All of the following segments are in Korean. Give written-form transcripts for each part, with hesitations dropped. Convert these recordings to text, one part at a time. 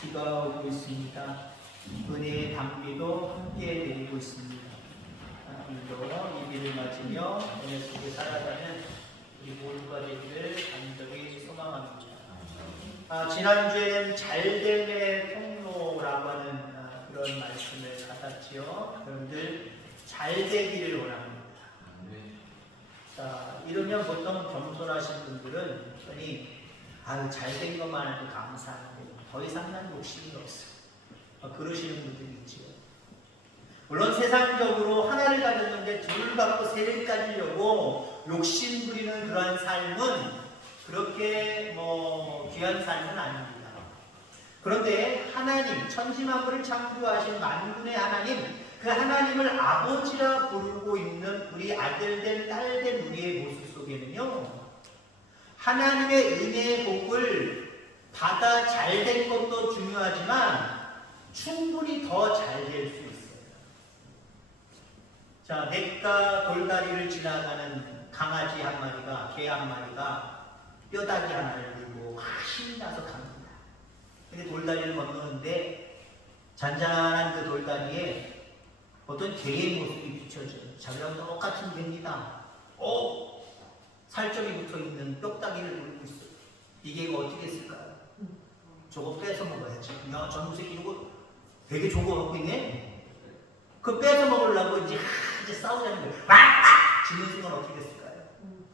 비가 오고 있습니다. 은혜의 단비도 함께 내리고 있습니다. 오늘도 이 비를 맞으며 은혜 속에 살아가는 우리 모두가 되기를 간절히 소망합니다. 지난주에는 잘됨의 통로라고 하는 그런 말씀을 받았지요. 여러분들 잘 되기를 원합니다. 자, 이러면 보통 겸손하신 분들은 흔히 잘된 것만 해도 감사한데 더 이상 난 욕심이 없어. 그러시는 분들이 있죠. 물론 세상적으로 하나를 가졌는데 둘을 갖고 세를 가지려고 욕심 부리는 그러한 삶은 그렇게 귀한 삶은 아닙니다. 그런데 하나님, 천지만물을 창조하신 만군의 하나님, 그 하나님을 아버지라 부르고 있는 우리 아들된 딸된 우리의 모습 속에는요, 하나님의 은혜의 복을 받아 잘된 것도 중요하지만 충분히 더 잘 될 수 있어요. 자, 냇가 돌다리를 지나가는 강아지 한 마리가, 개 한 마리가 뼈다귀 하나를 들고 힘이 나서 갑니다. 근데 돌다리를 건너는데 잔잔한 그 돌다리에 어떤 개의 모습이 비춰져요. 자기랑 똑같은 개입니다. 살점이 붙어있는 뼈다귀를 물고 있어요. 이게 어떻게 했을까요? 저거 뺏어 먹어야지. 야, 저놈 새끼 이거 되게 좋은 거 갖고 있네? 그 뺏어 먹으려고 이제 싸우자는 거예요. 짖는 순간 어떻게 됐을까요?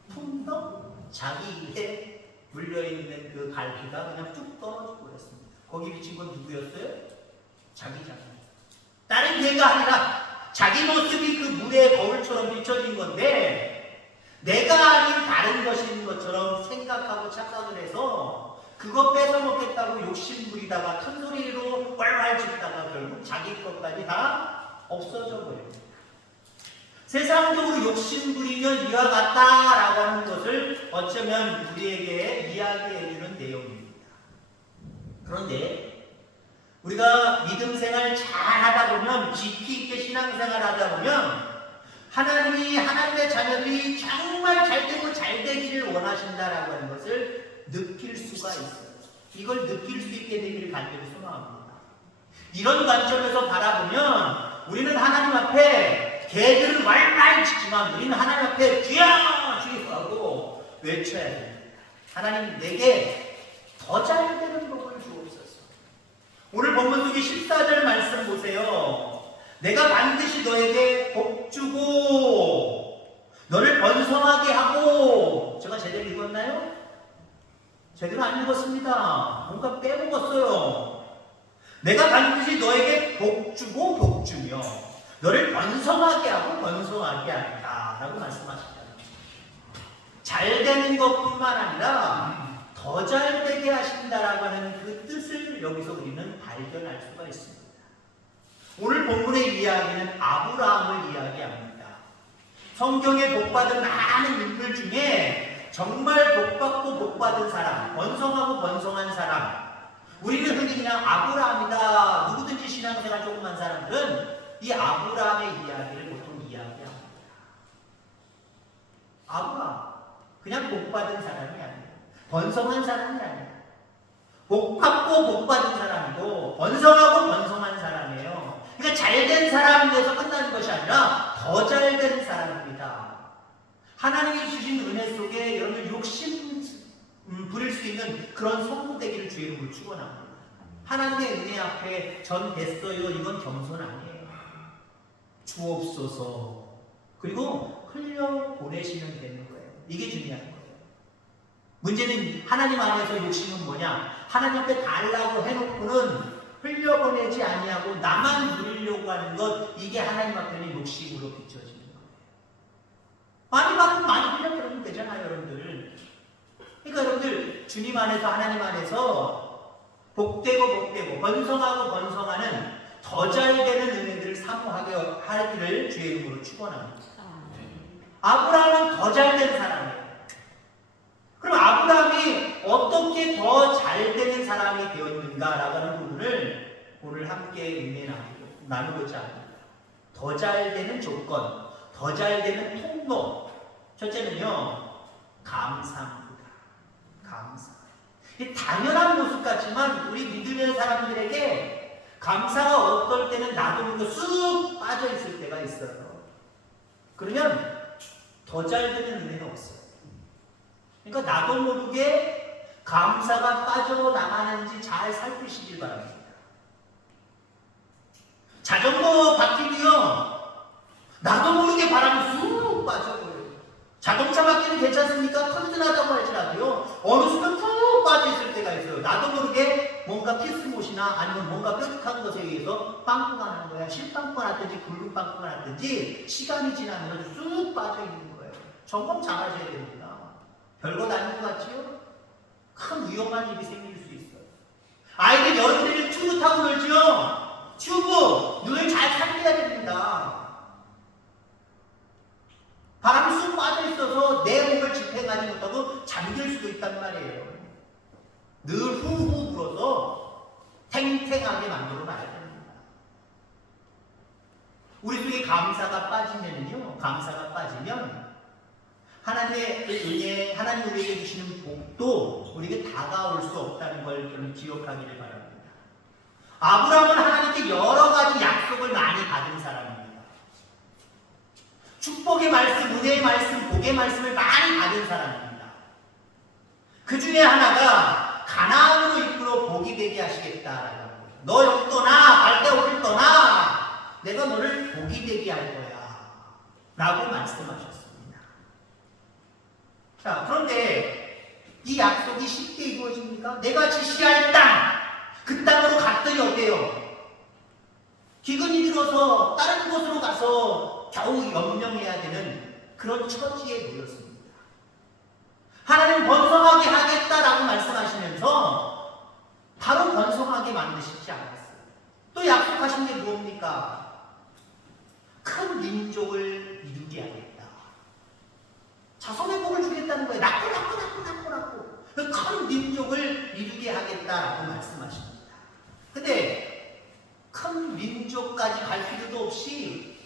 풍덩 자기 입에 물려있는 그 갈기가 그냥 뚝 떨어져 버렸습니다. 거기 비친 건 누구였어요? 자기. 다른 개가 아니라 자기 모습이 그 물의 거울처럼 비춰진 건데 내가 아닌 다른 것인 것처럼 생각하고 착각을 해서 그거 뺏어 먹겠다고 욕심 부리다가 큰 소리로 왈왈 짖다가 결국 자기 것까지 다 없어져 버립니다. 세상적으로 욕심 부리면 이와 같다라고 하는 것을 어쩌면 우리에게 이야기해 주는 내용입니다. 그런데 우리가 믿음 생활 잘 하다 보면, 깊이 있게 신앙생활 하다 보면 하나님이 하나님의 자녀들이 정말 잘되고 잘되기를 원하신다라고 하는 것을 느낄 수가 있어요. 이걸 느낄 수 있게 되기를 간절히 소망합니다. 이런 관점에서 바라보면 우리는 하나님 앞에 개들은 왈왈 짖지만 우리는 하나님 앞에 주여 주여 하고 외쳐야 됩니다. 하나님 내게 더 잘되는 복을 주옵소서. 오늘 본문 속의 14절 말씀 보세요. 내가 반드시 너에게 복 주고 너를 번성하게 하고. 제가 제대로 읽었나요? 제대로 안 읽었습니다. 뭔가 빼먹었어요. 내가 반드시 너에게 복 주고 복 주며 너를 번성하게 하고 번성하게 하리라 라고 말씀하셨잖아요. 잘 되는 것뿐만 아니라 더 잘 되게 하신다라고 하는 그 뜻을 여기서 우리는 발견할 수가 있습니다. 오늘 본문의 이야기는 아브라함을 이야기합니다. 성경에 복받은 많은 인물 중에 정말 복받고 복받은 사람, 번성하고 번성한 사람, 우리는 흔히 그냥 아브라함이다, 누구든지 신앙생활 조금만 사람들은 이 아브라함의 이야기를 보통 이야기합니다. 아브라함, 그냥 복받은 사람이 아니에요. 번성한 사람이 아니에요. 복받고 복받은 사람이고 번성하고 번성한 사람이에요. 그러니까 잘된 사람이 돼서 끝나는 것이 아니라 더 잘된 사람입니다. 하나님이 주신 은혜 속에 여러분 욕심 부릴 수 있는 그런 성도 되기를 주의 이름으로 축원합니다. 하나님의 은혜 앞에 전 됐어요. 이건 겸손 아니에요. 주옵소서. 그리고 흘려 보내시면 되는 거예요. 이게 중요한 거예요. 문제는 하나님 안에서 욕심은 뭐냐? 하나님 앞에 달라고 해놓고는 흘려보내지 아니하고 나만 누리려고 하는 것, 이게 하나님 앞에는 욕심으로 비춰지는 거예요. 많이 받으면 많이 흘려보내면 되잖아요, 여러분들. 그러니까 여러분들 주님 안에서, 하나님 안에서 복되고 번성하고 번성하는 더 잘되는 은혜들을 사모하게 하기를 주의 이름으로 축원합니다. 아브라함은 더 잘된 사람이에요. 그럼 아브라함이 어떻게 더 잘되는 사람이 되었는가라고 하는 부분을 오늘 함께 은혜 나누고자 합니다. 더 잘되는 조건, 더 잘되는 통로. 첫째는요, 감사입니다. 감사. 당연한 모습 같지만 우리 믿음의 사람들에게 감사가 어떨 때는 나도 모르게 쑥 빠져 있을 때가 있어요. 그러면 더 잘 되는 은혜가 없어요. 그러니까 나도 모르게 감사가 빠져나가는지 잘 살피시길 바랍니다. 자전거 바퀴도요, 나도 모르게 바람이 쑥 빠져버려요. 자동차 바퀴는 괜찮습니까? 튼튼하다고 할지라도요, 어느 순간 푹 빠져있을 때가 있어요. 나도 모르게 뭔가 피스못이나 아니면 뭔가 뾰족한 것에 의해서 빵꾸가 나는 거야. 실빵꾸가 났든지 굵은빵꾸가 났든지 시간이 지나면 쑥 빠져있는 거예요. 점검 잘 하셔야 됩니다. 별거 아닌 것 같지요? 큰 위험한 일이 생길 수 있어요. 아이들 여름에는 튜브 타고 놀지요? 튜브 눈을 잘 살려야 됩니다. 바람이 쑥 빠져 있어서 내 몸을 집행하지 못하고 잠길 수도 있단 말이에요. 늘 후후 불어서 탱탱하게 만들어 놔야 됩니다. 우리 속에 감사가 빠지면요, 감사가 빠지면 하나님의 은혜, 하나님 우리에게 주시는 복도 우리에게 다가올 수 없다는 걸 좀 기억하기를 바랍니다. 아브라함은 하나님께 여러 가지 약속을 많이 받은 사람입니다. 축복의 말씀, 은혜의 말씀, 복의 말씀을 많이 받은 사람입니다. 그 중에 하나가 가나안으로 이끌어 복이 되게 하시겠다라고 합니다. 너 여기 떠나, 갈대아우를 떠나, 내가 너를 복이 되게 할 거야 라고 말씀하셨습니다. 자, 그런데 이 약속이 쉽게 이루어집니까? 내가 지시할 땅, 그 땅으로 갔더니 어때요? 기근이 들어서 다른 곳으로 가서 겨우 연명해야 되는 그런 처지에 놓였습니다. 하나님 번성하게 하겠다라고 말씀하시면서 바로 번성하게 만드시지 않았어요. 또 약속하신 게 무엇입니까? 큰 민족을 이루게 하겠다. 자손의 복을 주겠다는 거예요. 낳고 그 큰 민족을 이루게 하겠다라고 말씀하십니다. 근데 큰 민족까지 갈 필요도 없이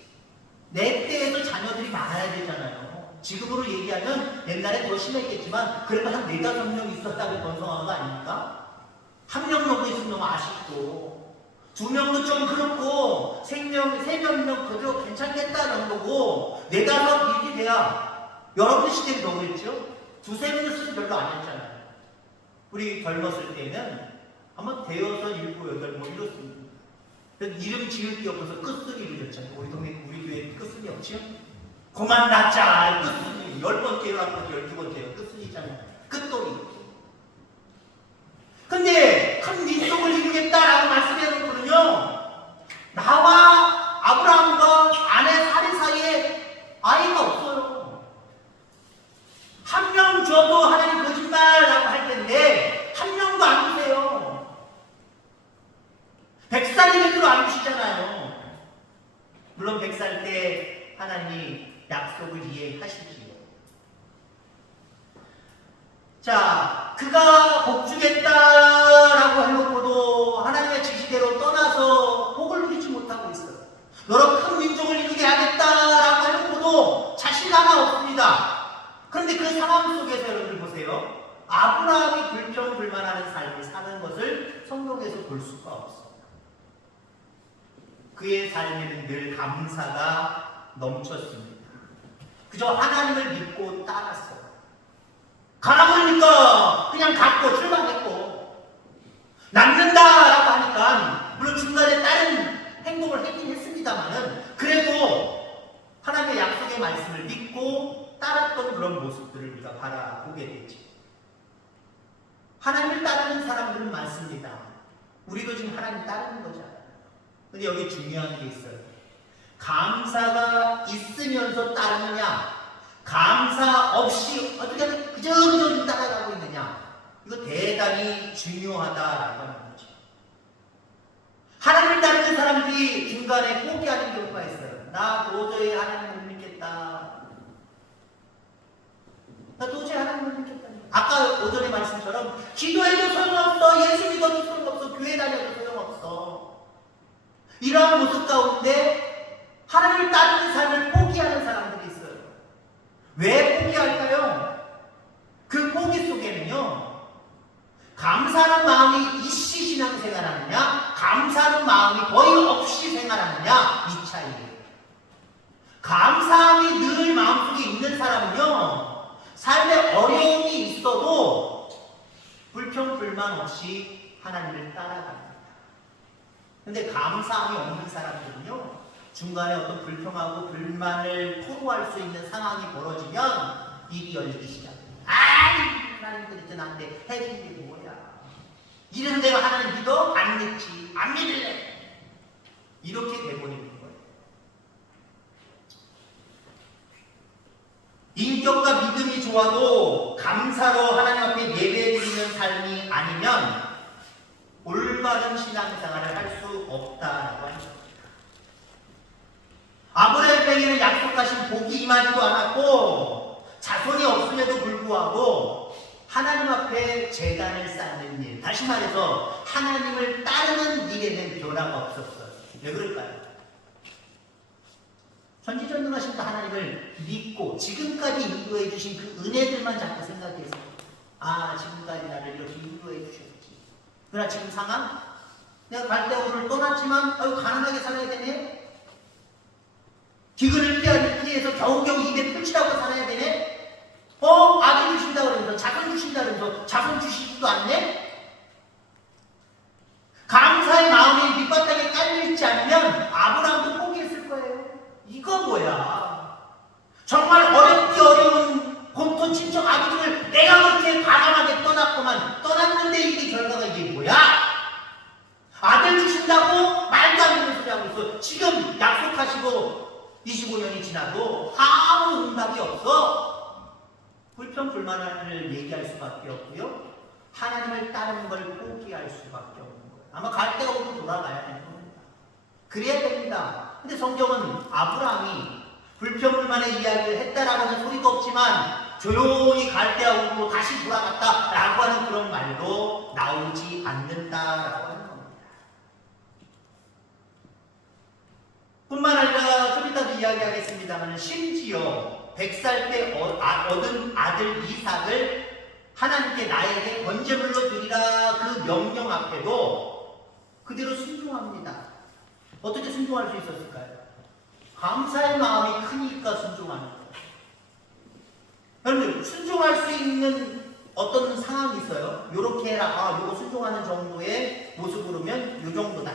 내 때에도 자녀들이 많아야 되잖아요. 지금으로 얘기하면 옛날에 더 심했겠지만 그래도 한 4-5명 있었다고 번성한 거 아닙니까? 1명 정도 있으면 너무 아쉽고 2명도 좀 그렇고 3명이면 그대로 괜찮겠다 정도고 4-5 이렇게 돼야 여러분 시대는 너무했죠? 2-3명을 쓰지 별로 안 했잖아요. 우리 젊었을 때는 아마 6, 7, 8 뭐 이렇습니다. 이름 지을 게 없어서 끝순이 이루어졌잖아요. 우리 동네, 우리 교회 끝순이 없지요? 그만 낳자, 끝순이. 10번째로 12번째로 끝순이잖아요. 끝돌이. 근데 큰 민족을 이루겠다라고 말씀해놓거든요. 나와 아브라함과 아내 사리 사이에 아이가 없어요. 1명 줘도 하나님 거짓말라고 할 텐데 1명도 안 주세요. 100살이 되도록 안 주시잖아요. 물론 100살 때 하나님이 약속을 이해하시지요. 자, 그가 복 주겠다라고 해놓고도 하나님의 지시대로 떠나서 복을 누리지 못하고 있어요. 너로 큰 민족을 이루게 하겠다라고 해놓고도 자신감이 없습니다. 그런데 그 상황 속에서 여러분 보세요. 아브라함이 불평불만하는 삶을 사는 것을 성경에서 볼 수가 없습니다. 그의 삶에는 늘 감사가 넘쳤습니다. 그저 하나님을 믿고 따랐어요. 가라 그러니까 그냥 갔고 출발했고, 낳는다라고 하니까 물론 중간에 다른 행동을 했긴 했습니다만은 그래도 하나님의 약속의 말씀을 믿고 따랐던 그런 모습들을 우리가 바라보게 되죠. 하나님을 따르는 사람들은 많습니다. 우리도 지금 하나님 따르는 거잖아요. 근데 여기 중요한 게 있어요. 감사가 있으면서 따르느냐, 감사 없이 어떻게 그저 따라가고 있느냐, 이거 대단히 중요하다라고 하는 거죠. 하나님을 따르는 사람들이 중간에 포기하는 경우가 있어요. 나 도저히 하나님 못 믿겠다. 나 도저히 하나님 못 믿겠다. 아까 오전에 말씀처럼 기도해도 소용없어, 예수 믿어도 소용없어, 교회 다녀도 소용없어. 이러한 모습 가운데 하나님을 따르는 삶을 포기하는 사람들이 있어요. 왜 포기할까요? 그 포기 속에는요, 감사하는 마음이 있이 신앙생활하느냐, 감사하는 마음이 거의 없이 생활하느냐, 이 차이예요. 감사함이 늘 마음속에 있는 사람은요, 삶에 어려움이 있어도 불평, 불만 없이 하나님을 따라갑니다. 근데 감사함이 없는 사람들은요, 중간에 어떤 불평하고 불만을 토로할 수 있는 상황이 벌어지면 입이 열리기 시작합니다. 아이, 하나님들 이제 나한테 해준 게 뭐야? 이래서 내가 하나님 믿어? 안 믿지. 안 믿을래. 이렇게 돼버리는 거예요. 인격과 믿음이 좋아도 감사로 하나님 앞에 예배드리는 삶이 아니면 올바른 신앙생활을 할 수 없다라고 하는 겁니다. 아브라함에게는 약속하신 복이 임하지도 않았고 자손이 없음에도 불구하고 하나님 앞에 제단을 쌓는 일, 다시 말해서 하나님을 따르는 일에는 변화가 없었어요. 왜 그럴까요? 전지전능하신 그 하나님을 믿고 지금까지 인도해 주신 그 은혜들만 자꾸 생각해서 아, 지금까지 나를 이렇게 인도해 주셨지. 그러나 지금 상황? 내가 갈대아우를 떠났지만 가난하게 살아야 되네? 기근을 피해서 겨우겨우 입에 풀칠하고 살아야 되네? 아들 주신다 그러면서 자손 주신다 그러면서 자손 주시지도 않네? 감사의 마음이 밑바닥에 깔려있지 않으면 아브라함도 포기했을 거예요. 이거 뭐야? 정말 어렵기 어려운 본토 친척 아버지를 내가 그렇게 과감하게 떠났구만. 떠났는데 이게 결과가 이게 뭐야? 아들 주신다고 말도 안 되는 소리 하고 있어. 지금 약속하시고 25년이 지나도 아무 응답이 없어. 불평 불만을 얘기할 수밖에 없고요. 하나님을 따르는 걸 포기할 수밖에 없는 거예요. 아마 갈대아우로 돌아가야 되는 겁니다. 그래야 됩니다. 근데 성경은 아브라함이 불평불만의 이야기를 했다라고 하는 소리도 없지만 조용히 갈대아우로 다시 돌아갔다라고 하는 그런 말도 나오지 않는다라고 하는 겁니다. 뿐만 아니라 좀 이따도 이야기하겠습니다만 심지어 100살 때 얻은 아들 이삭을 하나님께 나에게 번제물로 드리라 그 명령 앞에도 그대로 순종합니다. 어떻게 순종할 수 있었을까요? 감사의 마음이 크니까 순종하는 거예요. 여러분, 순종할 수 있는 어떤 상황이 있어요. 요렇게 해라. 요거 순종하는 정도의 모습으로면 요 정도다.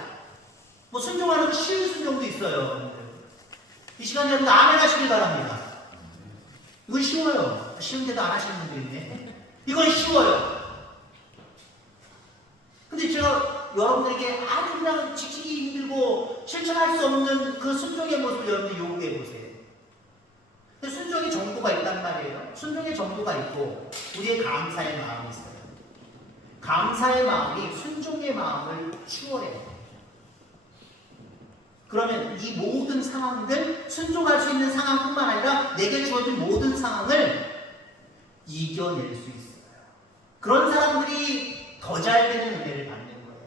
뭐 순종하는 쉬운 순종도 있어요. 이 시간 여러분 아멘 하시길 바랍니다. 이건 쉬워요. 쉬운데도 안 하시는 분도 있네. 이건 쉬워요. 근데 제가 여러분들에게 아주 그냥 지키기 힘들고 실천할 수 없는 그 순종의 모습을 여러분들 요구해 보세요. 근데 순종의 정도가 있단 말이에요. 순종의 정도가 있고 우리의 감사의 마음이 있어요. 감사의 마음이 순종의 마음을 추월해요. 그러면 이 모든 상황들, 순종할 수 있는 상황뿐만 아니라 내게 주어진 모든 상황을 이겨낼 수 있어요. 그런 사람들이 더 잘 되는 은혜를 받는 거예요.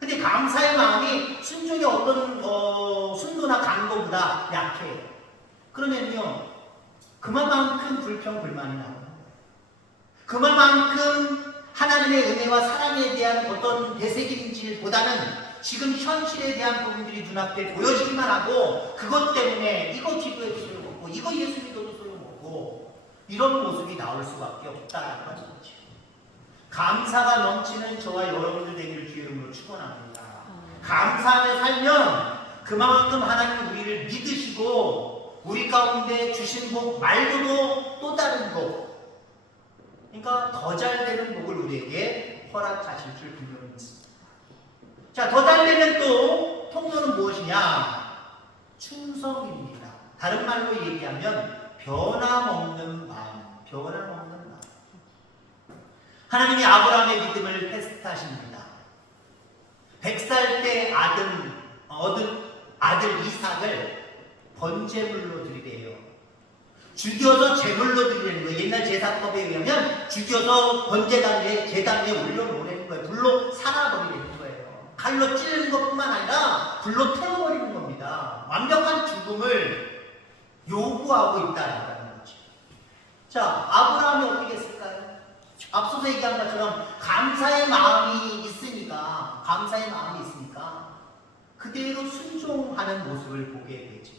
근데 감사의 마음이 순종의 어떤 순도나 강도보다 약해요. 그러면요, 그만큼 불평, 불만이 나오는 거예요. 그만큼 하나님의 은혜와 사랑에 대한 어떤 되새김질보다는 지금 현실에 대한 부분들이 눈앞에 보여지기만 하고 그것 때문에 이거 기도해도 소용없고 이거 예수 믿어도 소용없고 이런 모습이 나올 수밖에 없다라는 거죠. 감사가 넘치는 저와 여러분들 되기를 주의 이름으로 축원합니다. 감사하며 살면 그만큼 하나님 우리를 믿으시고 우리 가운데 주신 복 말고도 또 다른 복, 그러니까 더 잘 되는 복을 우리에게 허락하실 줄 분명히 믿습니다. 자, 더 잘 되면 또 통로는 무엇이냐? 충성입니다. 다른 말로 얘기하면 변함없는 마음, 변함없는 마음. 하나님이 아브라함의 믿음을 테스트하십니다. 100살 때 얻은 아들 이삭을 번제물로 드리래요. 죽여서 제물로 드리는 거예요. 옛날 제사법에 의하면 죽여서 번제단 제단 위에 올려놓으라는 거예요. 불로 살아버리는 거예요. 칼로 찌르는 것뿐만 아니라 불로 태워버리는 겁니다. 완벽한 죽음을 요구하고 있다는 거죠. 자, 아브라함이 어떻게 했을까요? 앞서서 얘기한 것처럼 감사의 마음이 있으니까 그대로 순종하는 모습을 보게 되죠.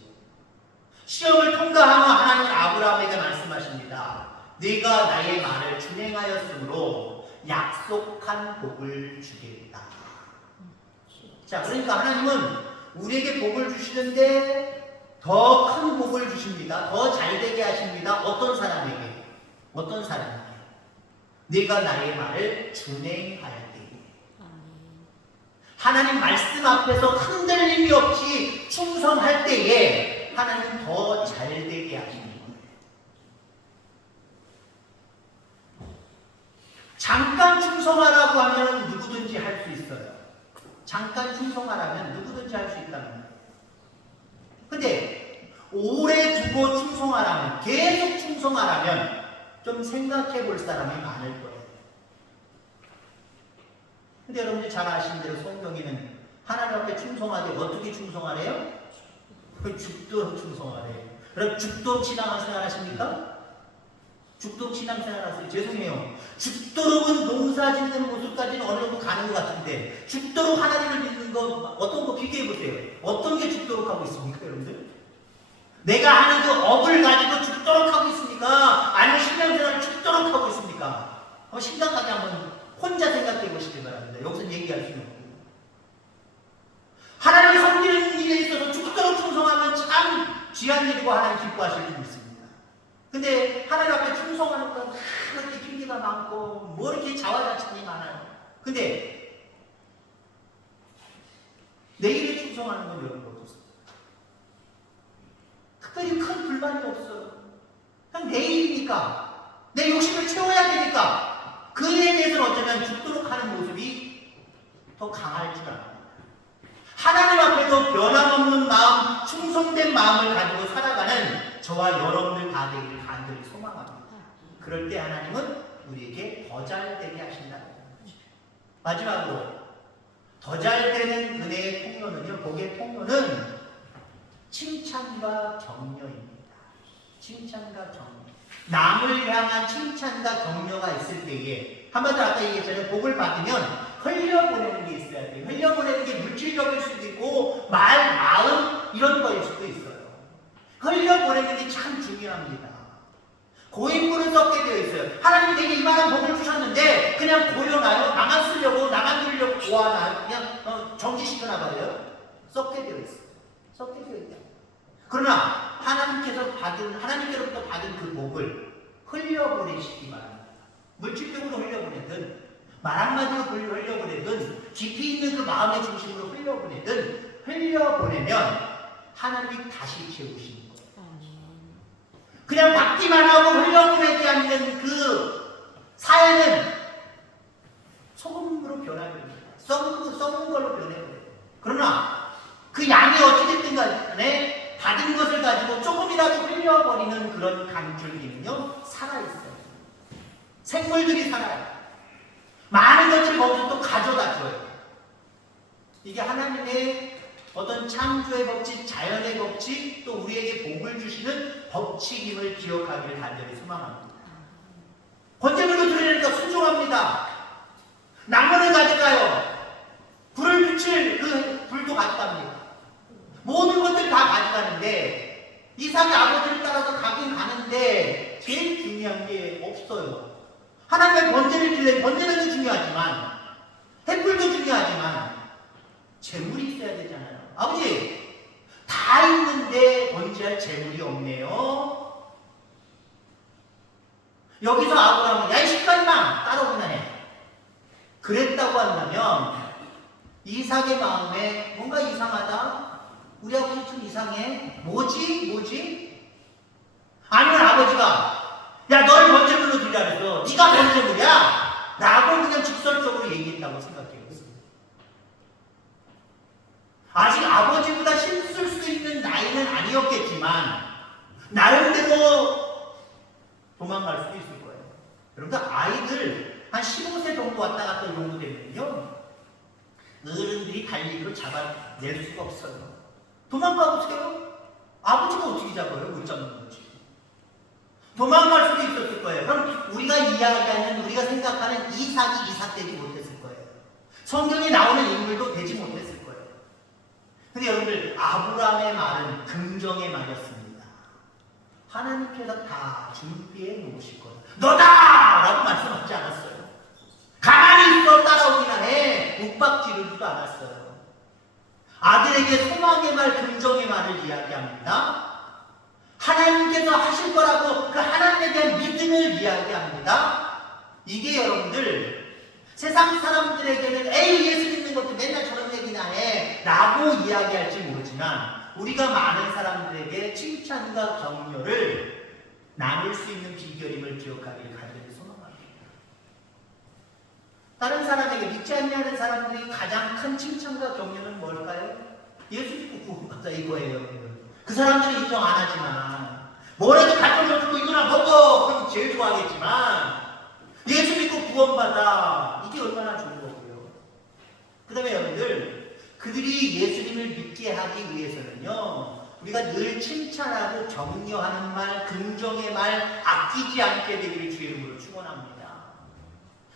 시험을 통과하면 하나님은 아브라함에게 말씀하십니다. 네가 나의 말을 준행하였으므로 약속한 복을 주겠다. 자, 그러니까 하나님은 우리에게 복을 주시는데 더 큰 복을 주십니다. 더 잘되게 하십니다. 어떤 사람에게? 네가 나의 말을 준행할 때에. 하나님 말씀 앞에서 흔들림이 없이 충성할 때에 하나님은 더 잘되게 하십니다. 잠깐 충성하라고 하면 누구든지 할 수 있어요. 잠깐 충성하라면 누구든지 할 수 있다는 거예요. 근데 오래 두고 충성하라면, 계속 충성하라면 좀 생각해 볼 사람이 많을 거예요. 근데 여러분들 잘 아시는 대로 성경에는 하나님 앞에 충성하되 어떻게 충성하래요? 죽도록 충성하래요. 그럼 죽도록 신앙생활 하십니까? 죽도록 신앙생활 하세요. 죄송해요. 죽도록은 농사 짓는 모습까지는 어느 정도 가는 것 같은데 죽도록 하나님을 믿는 거 어떤 거 비교해 보세요. 어떤 게 죽도록 하고 있습니까, 여러분들? 내가 하는 그 업을 가지고 죽도록 하고 있습니까? 아니면 신앙생활을 죽도록 하고 있습니까? 한번 심각하게 한번 혼자 생각해 보시기 바랍니다. 여기서 얘기할 수는 없고. 하나님을 섬기는 일에 있어서 죽도록 충성하면 참 귀한 일이고 하나님 기뻐하실 줄 믿습니다. 근데 하나님 앞에 충성하는 건 그렇게 핑계가 많고 뭐 이렇게 자화자찬이 많아요. 근데 내일에 충성하는 건 여러분 어떠세요? 특별히 큰 불만이 없어요. 그냥 내일이니까 내 욕심을 채워야 되니까 그에 대해서는 어쩌면 죽도록 하는 모습이 더 강할 줄 압니다. 하나님 앞에도 변함없는 마음, 충성된 마음을 가지고 살아가는 저와 여러분들 다 되기를 간절히 소망합니다. 그럴 때 하나님은 우리에게 더 잘되게 하신다는 거죠. 마지막으로 더 잘되는 은혜의 통로는요, 복의 통로는 칭찬과 격려입니다. 칭찬과 격려. 남을 향한 칭찬과 격려가 있을 때에 한마디로 아까 얘기했잖아요. 복을 받으면 흘려보내는 게 있어야 돼요. 흘려보내는 게 물질적일 수도 있고 말, 마음 이런 거일 수도 있어요. 흘려보내는 게 참 중요합니다. 고인물은 썩게 되어 있어요. 하나님이 내게 이만한 복을 주셨는데 그냥 고려놔요. 나만 쓰려고, 나만 누리려고 고아놔요. 그냥 정지시켜놔 버려요. 썩게 되어 있어요. 썩게 되어 있다. 그러나 하나님께로부터 받은 그 복을 흘려보내시기 바랍니다. 물질적으로 흘려보내든 말 한마디로 흘려보내든 깊이 있는 그 마음의 중심으로 흘려보내면 하나님이 다시 채우시는 거예요. 그냥 받기만 하고 흘려보내지 않는 그 사회는 소금으로 변화됩니다. 썩은 걸로 변해버려요. 그러나 그 양이 어찌됐든 간에 받은 것을 가지고 조금이라도 흘려버리는 그런 강줄기는요 살아있어요. 생물들이 살아요. 많은 것을 거기서 또 가져다 줘요. 이게 하나님의 어떤 창조의 법칙, 자연의 법칙, 또 우리에게 복을 주시는 법칙임을 기억하기를 간절히 소망합니다. 번제물로 드리니까 순종합니다. 나무를 가져가요. 불을 붙일 그 불도 가져갑니다. 모든 것들 다 가져가는데 이삭의 아버지를 따라서 가긴 가는데 제일 중요한 게 없어요. 하나님의 번제를 드리는 번제는 중요하지만 햇불도 중요하지만 재물이 있어야 되잖아요. 아버지 다 있는데 번제할 재물이 없네요. 여기서 아브라함은 야 이 시간만 따라오나 해. 그랬다고 한다면 이삭의 마음에 뭔가 이상하다. 우리 아버지 좀 이상해. 뭐지? 아니면 아버지가 야 널 번제물로 드리라 그래서 네가 번제물이야 라고 그냥 직설적으로 얘기했다고 생각해요. 아직 아버지보다 힘쓸 수 있는 나이는 아니었겠지만 나름대로 도망갈 수도 있을 거예요. 여러분들 아이들 한 15세 정도 왔다 갔다 이 정도 되면요 어른들이 달리기로 잡아낼 수가 없어요. 도망가보세요. 아버지가 어떻게 잡아요? 못 잡는 거지. 도망갈 수도 있었을 없었을 거예요. 그럼 우리가 이야기하는, 우리가 생각하는 이삭이 이삭 되지 못했을 거예요. 성경에 나오는 인물도 되지 못했을 거예요. 근데 여러분들, 아브라함의 말은 긍정의 말이었습니다. 하나님께서 다 준비해 놓으실 거다. 너다! 라고 말씀하지 않았어요. 가만히 있어 따라오기나 해. 욱박 지르지도 않았어요. 아들에게 소망의 말, 긍정의 말을 이야기합니다. 하나님께서 하실 거라고 그 하나님에 대한 믿음을 이야기합니다. 이게 여러분들, 세상 사람들에게는 에이 예수 믿는 것도 맨날 저런 얘기나 해 라고 이야기할지 모르지만, 우리가 많은 사람들에게 칭찬과 격려를 나눌 수 있는 비결임을 기억하기를 간절히 소망합니다. 다른 사람에게, 믿지 않는 사람들이 가장 큰 칭찬과 격려는 뭘까요? 예수 믿고 구원받아 이거예요. 그 사람들이 인정 안 하지만, 뭐라도 가져줘주고 이거나 먹어 그럼 제일 좋아하겠지만, 예수 믿고 구원받아, 이게 얼마나 좋은 거고요. 그 다음에 여러분들, 그들이 예수님을 믿게 하기 위해서는요, 우리가 늘 칭찬하고 격려하는 말, 긍정의 말 아끼지 않게 되기를 주의 이름으로 축원합니다.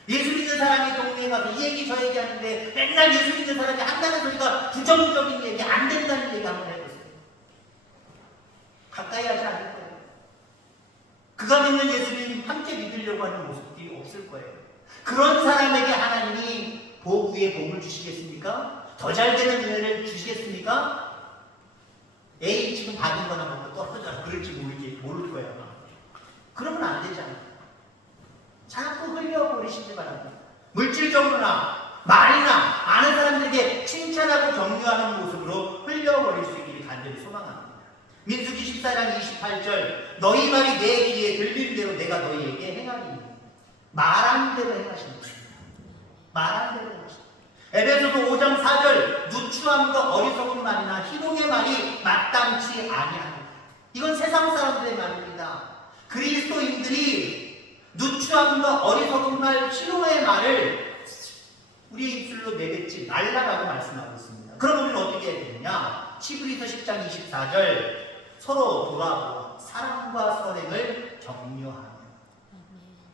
예수 믿는 사람이 동네에 가서 이 얘기 저 얘기 하는데 맨날 예수 믿는 사람이 한다는 소리가 부정적인 얘기, 안 된다는 얘기 한번 해보세요. 가까이 하지 않을 거예요. 그가 믿는 예수님 함께 믿으려고 하는 모습이 없을 거예요. 그런 사람에게 하나님이 복 위에 복을 주시겠습니까? 더 잘 되는 은혜를 주시겠습니까? 에이 지금 받은 거나 먹고 떨어져라 그럴지 모를 거예요. 그러면 안 되잖아요. 자꾸 흘려버리시지 바랍니다. 물질적으로나 말이나 아는 사람들에게 칭찬하고 격려하는 모습으로 흘려버릴 수 있기를 간절히 소망합니다. 민수기 14장 28절, 너희 말이 내 귀에 들린 대로 내가 너희에게 행하리니. 말한 대로 행하십니다. 말한 대로 행하십니다. 에베소서 5장 4절, 누추함과 어리석은 말이나 희롱의 말이 마땅치 아니하니. 이건 세상 사람들의 말입니다. 그리스도인들이 누추함과 어리석은 말, 희롱의 말을 우리의 입술로 내뱉지 말라라고 말씀하고 있습니다. 그럼 우리는 어떻게 해야 되느냐? 히브리서 10장 24절, 서로 돌아보아 사랑과 선행을 격려하며.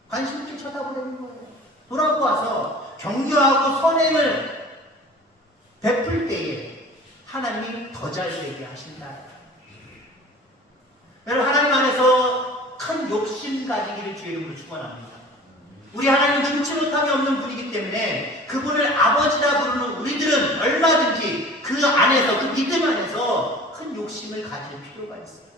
관심 있게 쳐다보는 거예요. 돌아보아서 격려하고 선행을 베풀 때에 하나님이 더 잘되게 하신다. 여러분, 하나님 안에서 큰 욕심 가지기를 주의 이름으로 축원합니다. 우리 하나님은 눈치 못함이 없는 분이기 때문에 그분을 아버지라 부르는 우리들은 얼마든지 그 안에서, 그 믿음 안에서 큰 욕심을 가질 필요가 있어요.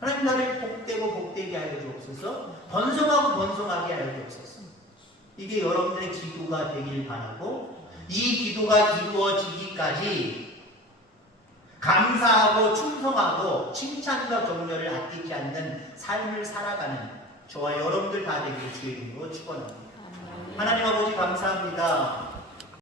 하나님 나를 복되고 복되게 하여 주옵소서, 번성하고 번성하게 하여 주옵소서. 이게 여러분들의 기도가 되길 바라고, 이 기도가 이루어지기까지 감사하고 충성하고 칭찬과 격려를 아끼지 않는 삶을 살아가는 저와 여러분들 다 되기를 주의 이름으로 축원합니다. 하나님 아버지 감사합니다.